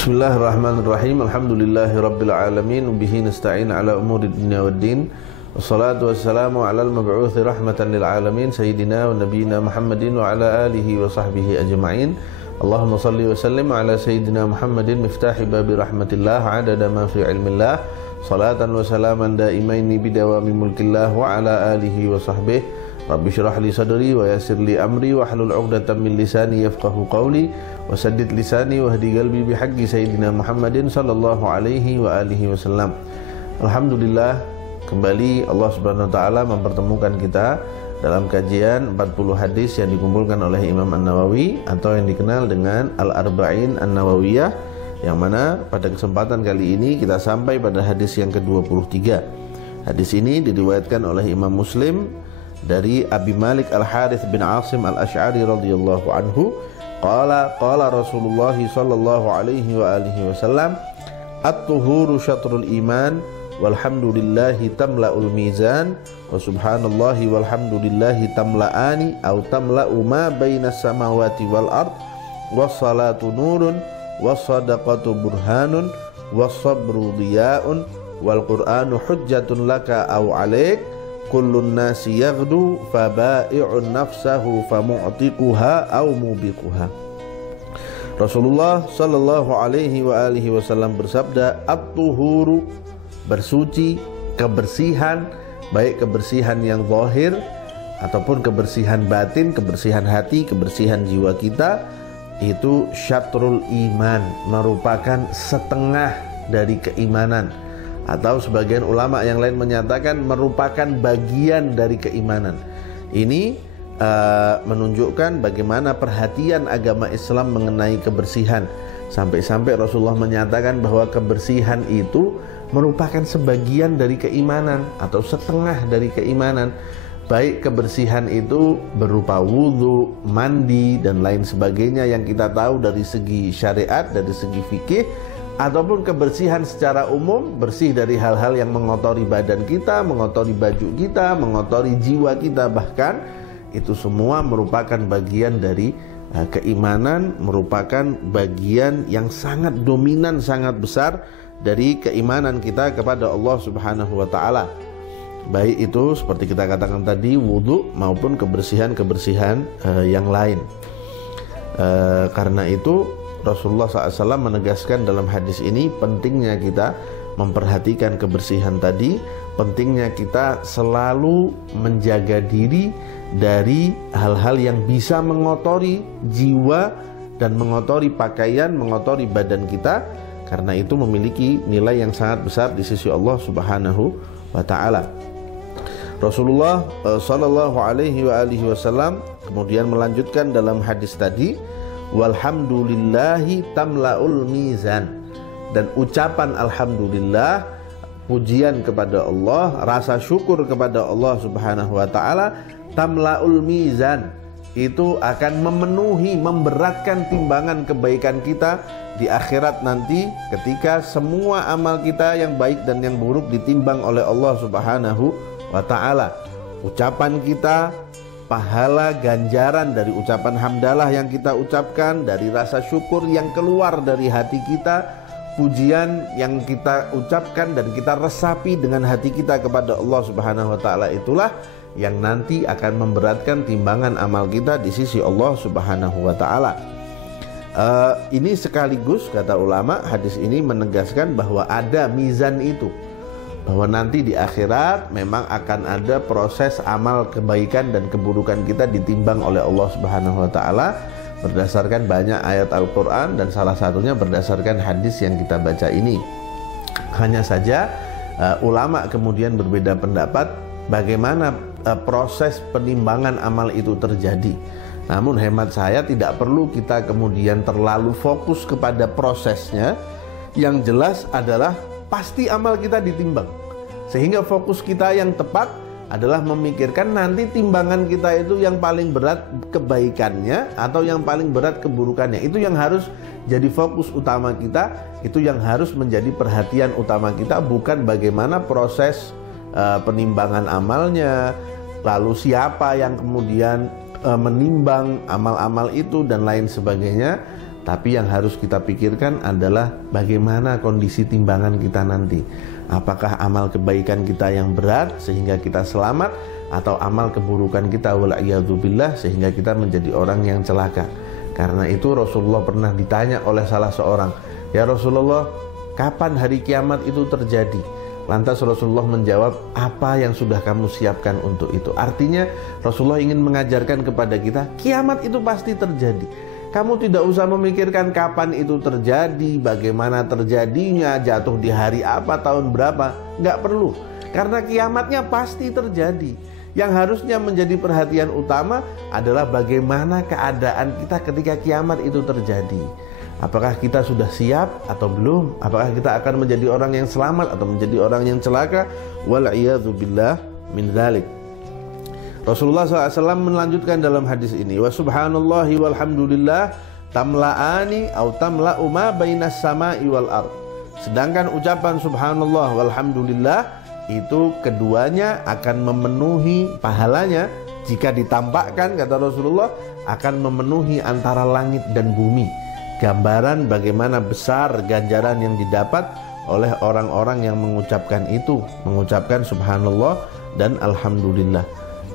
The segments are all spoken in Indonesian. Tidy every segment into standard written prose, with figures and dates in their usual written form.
Bismillahirrahmanirrahim. Alhamdulillahirabbil alamin, bihi nasta'in ala umuri dunya waddin. Wassalatu wassalamu ala al-mab'uthi rahmatan lil alamin sayyidina wa nabiyina Muhammadin wa ala alihi wa sahbihi ajma'in. Allahumma salli wa sallim ala sayyidina Muhammadin miftahi babi rahmatillah adada ma fi ilmillah. Salatan wa salaman daimaini bidawami mulkillah wa ala alihi wa sahbihi. Rabbi syrah li sadri wa yassir li amri wa hlul 'uqdatam min lisani yafqahu qawli wa saddid lisani wa hdi qalbi bihaqqi sayyidina Muhammadin sallallahu alaihi wa alihi wasallam. Alhamdulillah, kembali Allah Subhanahu wa taala mempertemukan kita dalam kajian 40 hadis yang dikumpulkan oleh Imam An-Nawawi atau yang dikenal dengan Al-Arba'in An-Nawawiyah, yang mana pada kesempatan kali ini kita sampai pada hadis yang ke-23. Hadis ini diriwayatkan oleh Imam Muslim dari Abi Malik Al-Harith bin Asim Al-Asy'ari radhiyallahu anhu, qala Rasulullah sallallahu alaihi wa alihi wasallam, at-tuhuru syatrul iman walhamdulillahi tamla'ul mizan wa subhanallahi walhamdulillahi tamla'ani aw tamla'u ma bainas samawati wal ard was-salatu nurun was-sadaqatu burhanun was-sabru diya'un wal qur'anu hujjatun laka aw 'alaik kullun nasi yaghdu faba'i'un nafsahu famu'tiquha aw mubiquha. Rasulullah sallallahu alaihi wa alihi wasallam bersabda, at-tuhuru, bersuci, kebersihan, baik kebersihan yang zahir ataupun kebersihan batin, kebersihan hati, kebersihan jiwa kita, itu syatrul iman, merupakan setengah dari keimanan. Atau sebagian ulama yang lain menyatakan merupakan bagian dari keimanan. Ini menunjukkan bagaimana perhatian agama Islam mengenai kebersihan. Sampai-sampai Rasulullah menyatakan bahwa kebersihan itu merupakan sebagian dari keimanan atau setengah dari keimanan. Baik kebersihan itu berupa wudhu, mandi, dan lain sebagainya yang kita tahu dari segi syariat, dari segi fikih, ataupun kebersihan secara umum, bersih dari hal-hal yang mengotori badan kita, mengotori baju kita, mengotori jiwa kita, bahkan itu semua merupakan bagian dari keimanan, merupakan bagian yang sangat dominan, sangat besar dari keimanan kita kepada Allah Subhanahu wa taala. Baik itu seperti kita katakan tadi, wudhu maupun kebersihan-kebersihan yang lain. Karena itu Rasulullah SAW menegaskan dalam hadis ini pentingnya kita memperhatikan kebersihan tadi, pentingnya kita selalu menjaga diri dari hal-hal yang bisa mengotori jiwa dan mengotori pakaian, mengotori badan kita, karena itu memiliki nilai yang sangat besar di sisi Allah Subhanahu wa taala. Rasulullah sallallahu alaihi wa alihi wasallam kemudian melanjutkan dalam hadis tadi, walhamdulillahi tamla'ul mizan, dan ucapan alhamdulillah, pujian kepada Allah, rasa syukur kepada Allah Subhanahu wa taala, tamla'ul mizan, itu akan memenuhi, memberatkan timbangan kebaikan kita di akhirat nanti ketika semua amal kita yang baik dan yang buruk ditimbang oleh Allah Subhanahu wa taala. Ucapan kita, pahala ganjaran dari ucapan hamdalah yang kita ucapkan, dari rasa syukur yang keluar dari hati kita, pujian yang kita ucapkan dan kita resapi dengan hati kita kepada Allah Subhanahu wa taala, itulah yang nanti akan memberatkan timbangan amal kita di sisi Allah Subhanahu wa taala. Ini sekaligus, kata ulama, hadis ini menegaskan bahwa ada mizan itu, bahwa nanti di akhirat memang akan ada proses amal kebaikan dan keburukan kita ditimbang oleh Allah Subhanahu wa taala berdasarkan banyak ayat Al-Qur'an, dan salah satunya berdasarkan hadis yang kita baca ini. Hanya saja ulama kemudian berbeda pendapat bagaimana proses penimbangan amal itu terjadi. Namun hemat saya tidak perlu kita kemudian terlalu fokus kepada prosesnya. Yang jelas adalah pasti amal kita ditimbang, sehingga fokus kita yang tepat adalah memikirkan nanti timbangan kita itu yang paling berat kebaikannya atau yang paling berat keburukannya. Itu yang harus jadi fokus utama kita, itu yang harus menjadi perhatian utama kita, bukan bagaimana proses penimbangan amalnya, lalu siapa yang kemudian menimbang amal-amal itu dan lain sebagainya. Tapi yang harus kita pikirkan adalah bagaimana kondisi timbangan kita nanti. Apakah amal kebaikan kita yang berat sehingga kita selamat, atau amal keburukan kita wal'iyadzubillah sehingga kita menjadi orang yang celaka. Karena itu Rasulullah pernah ditanya oleh salah seorang, "Ya Rasulullah, kapan hari kiamat itu terjadi?" Lantas Rasulullah menjawab, "Apa yang sudah kamu siapkan untuk itu?" Artinya Rasulullah ingin mengajarkan kepada kita, kiamat itu pasti terjadi. Kamu tidak usah memikirkan kapan itu terjadi, bagaimana terjadinya, jatuh di hari apa, tahun berapa. Nggak perlu, karena kiamatnya pasti terjadi. Yang harusnya menjadi perhatian utama adalah bagaimana keadaan kita ketika kiamat itu terjadi. Apakah kita sudah siap atau belum? Apakah kita akan menjadi orang yang selamat atau menjadi orang yang celaka? Wal'iyadzubillah min dzalik. Rasulullah SAW melanjutkan dalam hadis ini, wa subhanallahi walhamdulillah tamla'ani au tamla'u ma bainas sama'i wal ard. Sedangkan ucapan subhanallah walhamdulillah itu keduanya akan memenuhi pahalanya, jika ditampakkan, kata Rasulullah, akan memenuhi antara langit dan bumi. Gambaran bagaimana besar ganjaran yang didapat oleh orang-orang yang mengucapkan itu, mengucapkan subhanallah dan alhamdulillah.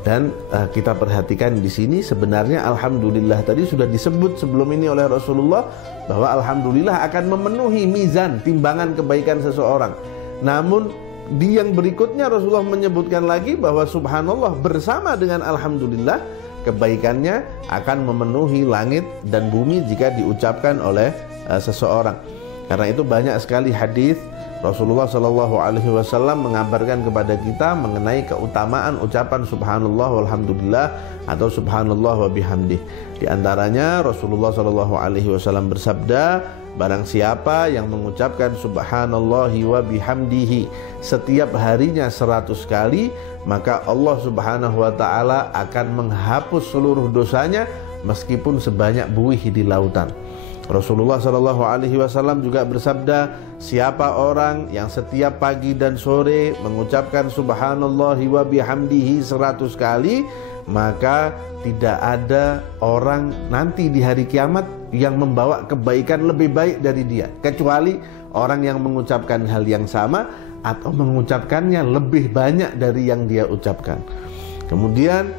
Dan kita perhatikan di sini sebenarnya alhamdulillah tadi sudah disebut sebelum ini oleh Rasulullah bahwa alhamdulillah akan memenuhi mizan timbangan kebaikan seseorang. Namun di yang berikutnya Rasulullah menyebutkan lagi bahwa subhanallah bersama dengan alhamdulillah kebaikannya akan memenuhi langit dan bumi jika diucapkan oleh seseorang. Karena itu banyak sekali hadis Rasulullah SAW mengabarkan kepada kita mengenai keutamaan ucapan subhanallah walhamdulillah atau subhanallah wa bihamdih. Di antaranya Rasulullah SAW bersabda, barang siapa yang mengucapkan subhanallahi wa bihamdihi setiap harinya 100 kali, maka Allah Subhanahu wa ta'ala akan menghapus seluruh dosanya meskipun sebanyak buih di lautan. Rasulullah SAW juga bersabda, siapa orang yang setiap pagi dan sore mengucapkan subhanallahi wa bihamdihi 100 kali, maka tidak ada orang nanti di hari kiamat yang membawa kebaikan lebih baik dari dia, kecuali orang yang mengucapkan hal yang sama atau mengucapkannya lebih banyak dari yang dia ucapkan. Kemudian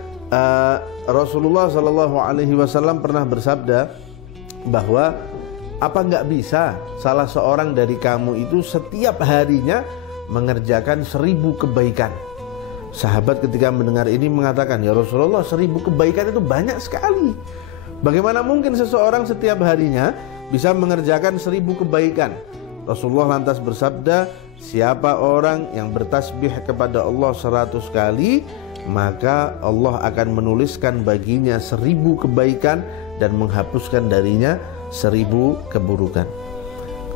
Rasulullah SAW pernah bersabda bahwa apa nggak bisa salah seorang dari kamu itu setiap harinya mengerjakan 1000 kebaikan. Sahabat ketika mendengar ini mengatakan, ya Rasulullah, 1000 kebaikan itu banyak sekali. Bagaimana mungkin seseorang setiap harinya bisa mengerjakan 1000 kebaikan? Rasulullah lantas bersabda, siapa orang yang bertasbih kepada Allah 100 kali, maka Allah akan menuliskan baginya 1000 kebaikan dan menghapuskan darinya 1000 keburukan.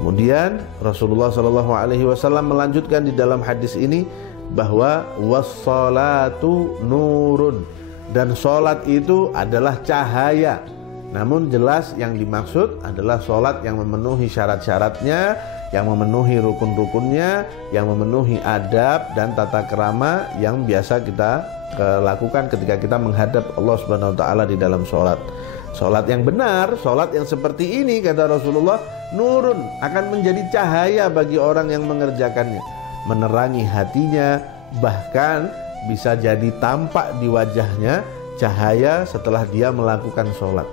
Kemudian Rasulullah SAW melanjutkan di dalam hadis ini bahwa wassalatu nurun, dan sholat itu adalah cahaya. Namun jelas yang dimaksud adalah sholat yang memenuhi syarat-syaratnya, yang memenuhi rukun-rukunnya, yang memenuhi adab dan tata krama yang biasa kita lakukan ketika kita menghadap Allah Subhanahu wa ta'ala di dalam sholat. Sholat yang benar, sholat yang seperti ini, kata Rasulullah, nurun, akan menjadi cahaya bagi orang yang mengerjakannya, menerangi hatinya, bahkan bisa jadi tampak di wajahnya cahaya setelah dia melakukan sholat.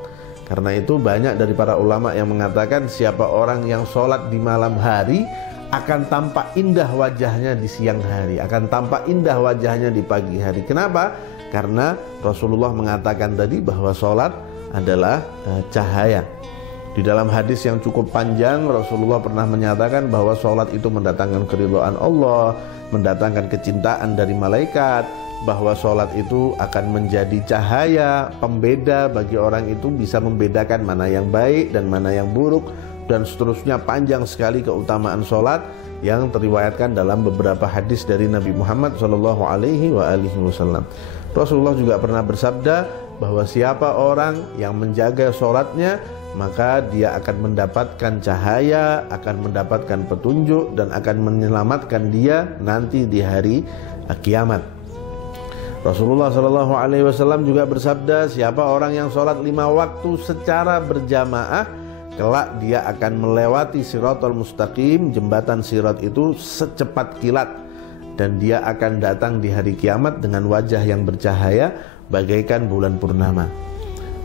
Karena itu banyak dari para ulama yang mengatakan siapa orang yang sholat di malam hari akan tampak indah wajahnya di siang hari, akan tampak indah wajahnya di pagi hari. Kenapa? Karena Rasulullah mengatakan tadi bahwa sholat adalah cahaya. Di dalam hadis yang cukup panjang, Rasulullah pernah menyatakan bahwa sholat itu mendatangkan keridhaan Allah, mendatangkan kecintaan dari malaikat, bahwa sholat itu akan menjadi cahaya pembeda bagi orang itu, bisa membedakan mana yang baik dan mana yang buruk, dan seterusnya. Panjang sekali keutamaan sholat yang teriwayatkan dalam beberapa hadis dari Nabi Muhammad SAW. Rasulullah juga pernah bersabda bahwa siapa orang yang menjaga sholatnya, maka dia akan mendapatkan cahaya, akan mendapatkan petunjuk, dan akan menyelamatkan dia nanti di hari kiamat. Rasulullah SAW juga bersabda, siapa orang yang sholat 5 waktu secara berjamaah, kelak dia akan melewati Shiratal Mustaqim, jembatan sirat itu secepat kilat, dan dia akan datang di hari kiamat dengan wajah yang bercahaya bagaikan bulan purnama.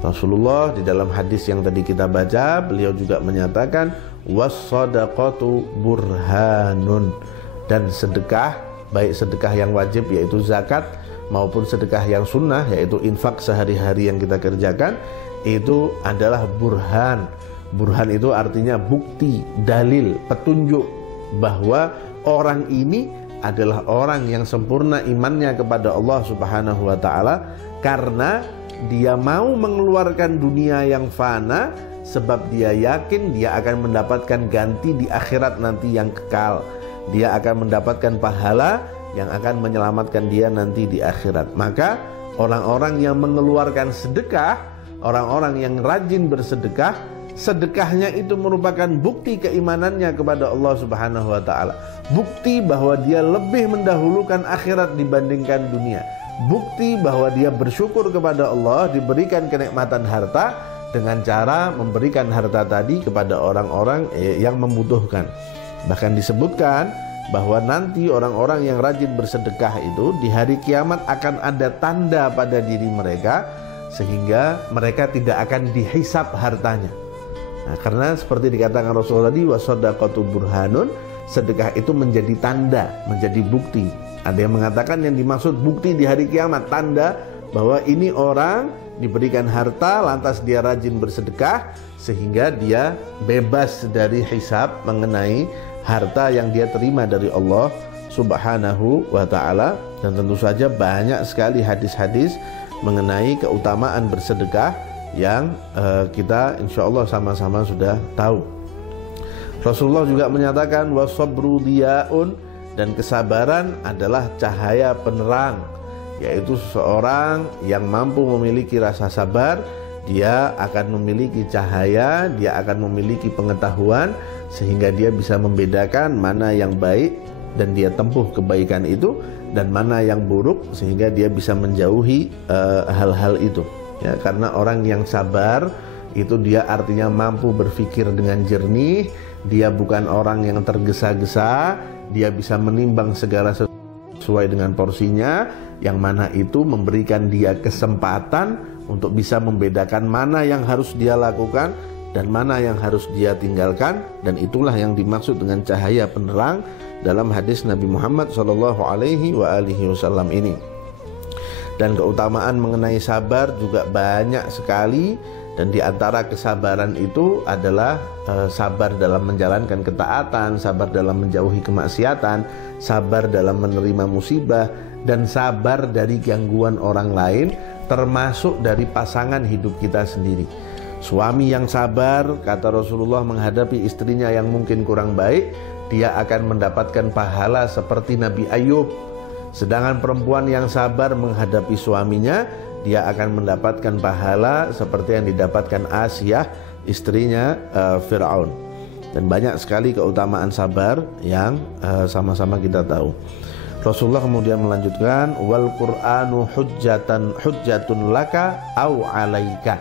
Rasulullah di dalam hadis yang tadi kita baca, beliau juga menyatakan was-shadaqatu burhanun, dan sedekah, baik sedekah yang wajib yaitu zakat maupun sedekah yang sunnah yaitu infak sehari-hari yang kita kerjakan, itu adalah burhan. Burhan itu artinya bukti, dalil, petunjuk bahwa orang ini adalah orang yang sempurna imannya kepada Allah Subhanahu wa taala, karena dia mau mengeluarkan dunia yang fana sebab dia yakin dia akan mendapatkan ganti di akhirat nanti yang kekal. Dia akan mendapatkan pahala yang akan menyelamatkan dia nanti di akhirat. Maka orang-orang yang mengeluarkan sedekah, orang-orang yang rajin bersedekah, sedekahnya itu merupakan bukti keimanannya kepada Allah Subhanahu wa taala. Bukti bahwa dia lebih mendahulukan akhirat dibandingkan dunia. Bukti bahwa dia bersyukur kepada Allah diberikan kenikmatan harta dengan cara memberikan harta tadi kepada orang-orang yang membutuhkan. Bahkan disebutkan bahwa nanti orang-orang yang rajin bersedekah itu di hari kiamat akan ada tanda pada diri mereka sehingga mereka tidak akan dihisap hartanya. Nah, karena seperti dikatakan Rasulullah tadi, was-shadaqatu burhanun, sedekah itu menjadi tanda, menjadi bukti. Ada yang mengatakan yang dimaksud bukti di hari kiamat, tanda bahwa ini orang diberikan harta lantas dia rajin bersedekah sehingga dia bebas dari hisab mengenai harta yang dia terima dari Allah Subhanahu wa taala. Dan tentu saja banyak sekali hadis-hadis mengenai keutamaan bersedekah yang kita insyaallah sama-sama sudah tahu. Rasulullah juga menyatakan wasabru diyaun, dan kesabaran adalah cahaya penerang, yaitu seseorang yang mampu memiliki rasa sabar, dia akan memiliki cahaya, dia akan memiliki pengetahuan sehingga dia bisa membedakan mana yang baik dan dia tempuh kebaikan itu, dan mana yang buruk sehingga dia bisa menjauhi hal-hal itu. Ya, karena orang yang sabar itu dia artinya mampu berpikir dengan jernih, dia bukan orang yang tergesa-gesa, dia bisa menimbang segala sesuai dengan porsinya, yang mana itu memberikan dia kesempatan untuk bisa membedakan mana yang harus dia lakukan dan mana yang harus dia tinggalkan. Dan itulah yang dimaksud dengan cahaya penerang dalam hadis Nabi Muhammad SAW ini. Dan keutamaan mengenai sabar juga banyak sekali, dan di antara kesabaran itu adalah sabar dalam menjalankan ketaatan, sabar dalam menjauhi kemaksiatan, sabar dalam menerima musibah, dan sabar dari gangguan orang lain, termasuk dari pasangan hidup kita sendiri. Suami yang sabar, kata Rasulullah, menghadapi istrinya yang mungkin kurang baik, dia akan mendapatkan pahala seperti Nabi Ayub. Sedangkan perempuan yang sabar menghadapi suaminya, dia akan mendapatkan pahala seperti yang didapatkan Asiyah, istrinya Fir'aun. Dan banyak sekali keutamaan sabar yang sama-sama kita tahu. Rasulullah kemudian melanjutkan, wal Qur'anu hujjatun laka au alaika.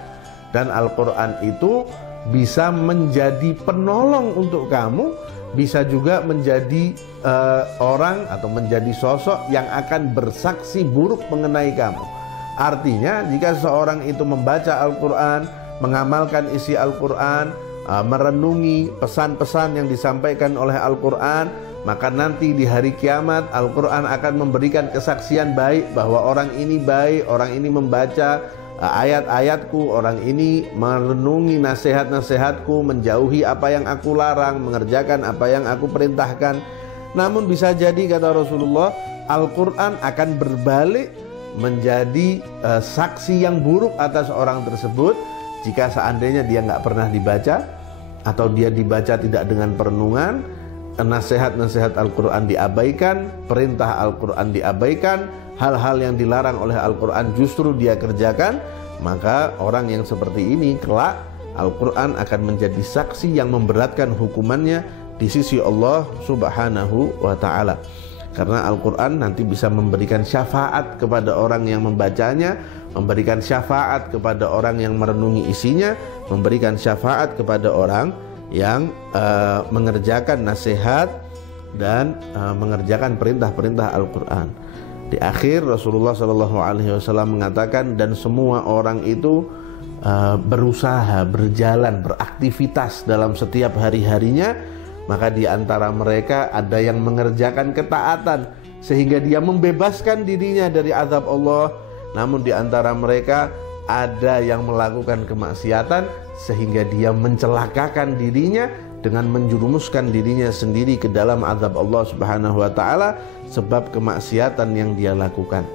Dan Al-Qur'an itu bisa menjadi penolong untuk kamu, bisa juga menjadi orang atau menjadi sosok yang akan bersaksi buruk mengenai kamu. Artinya jika seseorang itu membaca Al-Quran, mengamalkan isi Al-Quran, merenungi pesan-pesan yang disampaikan oleh Al-Quran, maka nanti di hari kiamat Al-Quran akan memberikan kesaksian baik bahwa orang ini baik, orang ini membaca ayat-ayatku, orang ini merenungi nasihat-nasihatku, menjauhi apa yang aku larang, mengerjakan apa yang aku perintahkan. Namun bisa jadi, kata Rasulullah, Al-Quran akan berbalik menjadi saksi yang buruk atas orang tersebut jika seandainya dia nggak pernah dibaca, atau dia dibaca tidak dengan perenungan, nasihat-nasihat Al-Quran diabaikan, perintah Al-Quran diabaikan, hal-hal yang dilarang oleh Al-Quran justru dia kerjakan. Maka orang yang seperti ini kelak Al-Quran akan menjadi saksi yang memberatkan hukumannya di sisi Allah Subhanahu wa ta'ala. Karena Al-Quran nanti bisa memberikan syafaat kepada orang yang membacanya, memberikan syafaat kepada orang yang merenungi isinya, memberikan syafaat kepada orang yang mengerjakan nasihat dan mengerjakan perintah-perintah Al-Quran. Di akhir Rasulullah SAW mengatakan, dan semua orang itu berusaha, berjalan, beraktivitas dalam setiap hari-harinya, maka di antara mereka ada yang mengerjakan ketaatan sehingga dia membebaskan dirinya dari azab Allah. Namun di antara mereka ada yang melakukan kemaksiatan sehingga dia mencelakakan dirinya dengan menjerumuskan dirinya sendiri ke dalam azab Allah Subhanahu wa taala sebab kemaksiatan yang dia lakukan.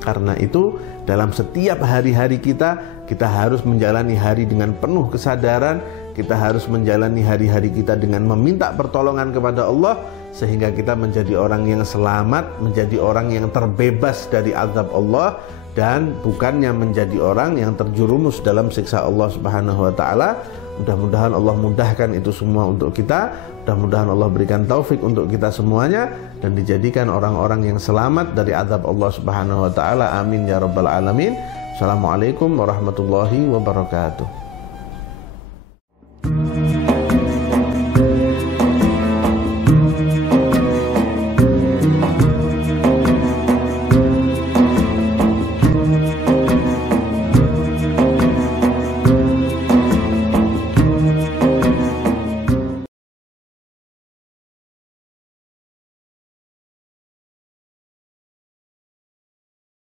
Karena itu dalam setiap hari-hari kita harus menjalani hari dengan penuh kesadaran. Kita harus menjalani hari-hari kita dengan meminta pertolongan kepada Allah sehingga kita menjadi orang yang selamat, menjadi orang yang terbebas dari azab Allah, dan bukannya menjadi orang yang terjerumus dalam siksa Allah Subhanahu wa taala. Mudah-mudahan Allah mudahkan itu semua untuk kita. Mudah-mudahan Allah berikan taufik untuk kita semuanya dan dijadikan orang-orang yang selamat dari azab Allah Subhanahu wa taala. Amin ya rabbal alamin. Assalamualaikum warahmatullahi wabarakatuh.